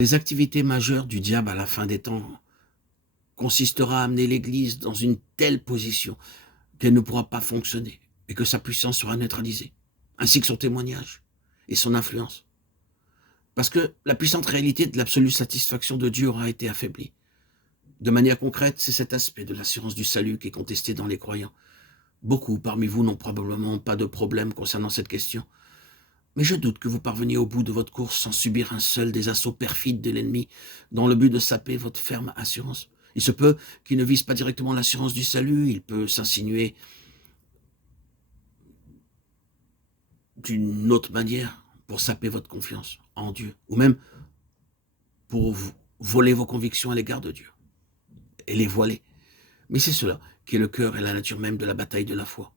Les activités majeures du diable à la fin des temps consistera à amener l'Église dans une telle position qu'elle ne pourra pas fonctionner et que sa puissance sera neutralisée, ainsi que son témoignage et son influence. Parce que la puissante réalité de l'absolue satisfaction de Dieu aura été affaiblie. De manière concrète, c'est cet aspect de l'assurance du salut qui est contesté dans les croyants. Beaucoup parmi vous n'ont probablement pas de problème concernant cette question, mais je doute que vous parveniez au bout de votre course sans subir un seul des assauts perfides de l'ennemi dans le but de saper votre ferme assurance. Il se peut qu'il ne vise pas directement l'assurance du salut, il peut s'insinuer d'une autre manière pour saper votre confiance en Dieu, ou même pour voler vos convictions à l'égard de Dieu et les voiler. Mais c'est cela qui est le cœur et la nature même de la bataille de la foi.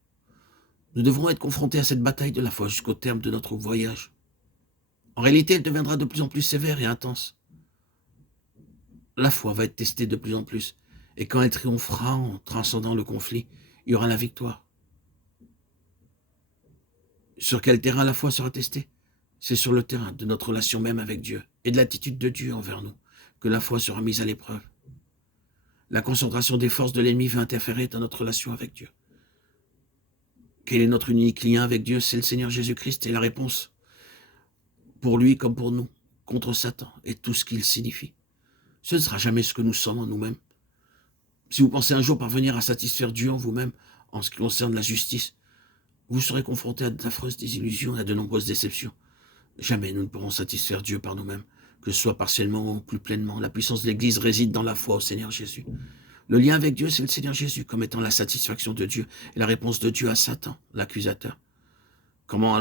Nous devrons être confrontés à cette bataille de la foi jusqu'au terme de notre voyage. En réalité, elle deviendra de plus en plus sévère et intense. La foi va être testée de plus en plus, et quand elle triomphera en transcendant le conflit, il y aura la victoire. Sur quel terrain la foi sera testée? C'est sur le terrain de notre relation même avec Dieu et de l'attitude de Dieu envers nous que la foi sera mise à l'épreuve. La concentration des forces de l'ennemi va interférer dans notre relation avec Dieu. Quel est notre unique lien avec Dieu? C'est le Seigneur Jésus-Christ et la réponse, pour lui comme pour nous, contre Satan et tout ce qu'il signifie. Ce ne sera jamais ce que nous sommes en nous-mêmes. Si vous pensez un jour parvenir à satisfaire Dieu en vous-même, en ce qui concerne la justice, vous serez confronté à d'affreuses désillusions et à de nombreuses déceptions. Jamais nous ne pourrons satisfaire Dieu par nous-mêmes, que ce soit partiellement ou plus pleinement. La puissance de l'Église réside dans la foi au Seigneur Jésus. Le lien avec Dieu, c'est le Seigneur Jésus comme étant la satisfaction de Dieu et la réponse de Dieu à Satan, l'accusateur. Comment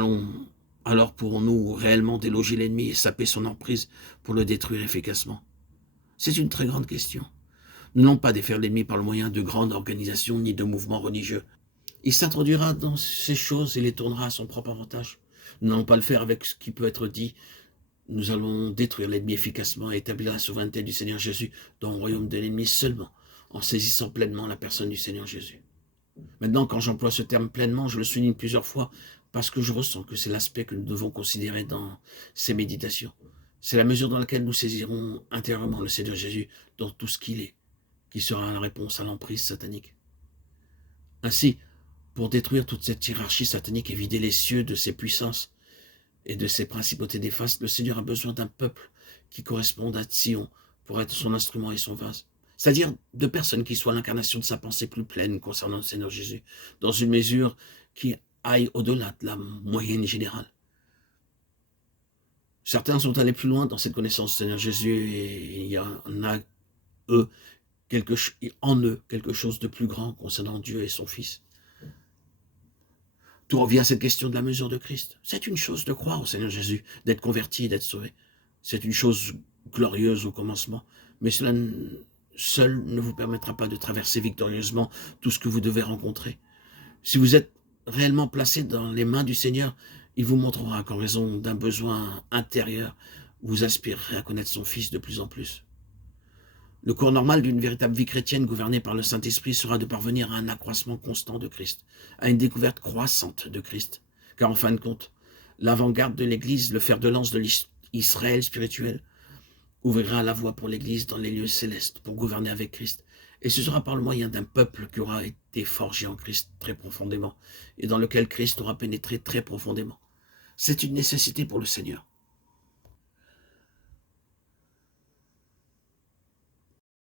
alors pourrons-nous réellement déloger l'ennemi et saper son emprise pour le détruire efficacement? C'est une très grande question. Nous n'allons pas défaire l'ennemi par le moyen de grandes organisations ni de mouvements religieux. Il s'introduira dans ces choses et les tournera à son propre avantage. Nous n'allons pas le faire avec ce qui peut être dit. Nous allons détruire l'ennemi efficacement et établir la souveraineté du Seigneur Jésus dans le royaume de l'ennemi seulement en saisissant pleinement la personne du Seigneur Jésus. Maintenant, quand j'emploie ce terme pleinement, je le souligne plusieurs fois parce que je ressens que c'est l'aspect que nous devons considérer dans ces méditations. C'est la mesure dans laquelle nous saisirons intérieurement le Seigneur Jésus dans tout ce qu'il est, qui sera la réponse à l'emprise satanique. Ainsi, pour détruire toute cette hiérarchie satanique et vider les cieux de ses puissances et de ses principautés néfastes, le Seigneur a besoin d'un peuple qui corresponde à Sion pour être son instrument et son vase. C'est-à-dire de personnes qui soient l'incarnation de sa pensée plus pleine concernant le Seigneur Jésus, dans une mesure qui aille au-delà de la moyenne générale. Certains sont allés plus loin dans cette connaissance du Seigneur Jésus et il y en a en eux quelque chose de plus grand concernant Dieu et son Fils. Tout revient à cette question de la mesure de Christ. C'est une chose de croire au Seigneur Jésus, d'être converti et d'être sauvé. C'est une chose glorieuse au commencement, mais cela seul ne vous permettra pas de traverser victorieusement tout ce que vous devez rencontrer. Si vous êtes réellement placé dans les mains du Seigneur, il vous montrera qu'en raison d'un besoin intérieur, vous aspirerez à connaître son Fils de plus en plus. Le cours normal d'une véritable vie chrétienne gouvernée par le Saint-Esprit sera de parvenir à un accroissement constant de Christ, à une découverte croissante de Christ. Car en fin de compte, l'avant-garde de l'Église, le fer de lance de l'Israël spirituel, ouvrira la voie pour l'Église dans les lieux célestes pour gouverner avec Christ. Et ce sera par le moyen d'un peuple qui aura été forgé en Christ très profondément et dans lequel Christ aura pénétré très profondément. C'est une nécessité pour le Seigneur.